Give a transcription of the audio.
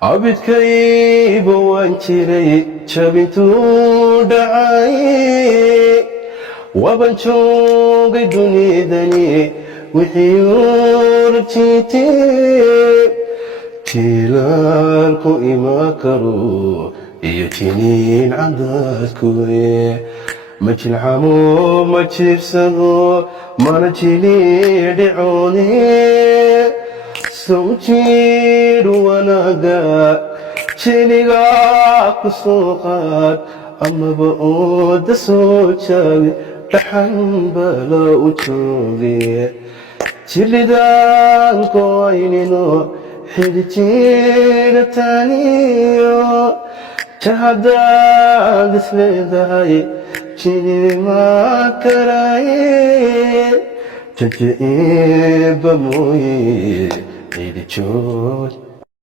cabidkayba waan jiray jabintuu dhacay waban joogay dunidani wixii urjitay jiilaalku ima karo iyo jiniin cadaadkuwe ma jilcamo ma jiibsado mana jiliidhicoone sawjiidh wanaaga jiligaa ku soo qaad amaba ooda soo jaabi dhaxan bala u jooge jilidaan koaynino xidhijiidhataniyo jahadaad isleedahay jilima karaye jaja eebba mooye cidi joog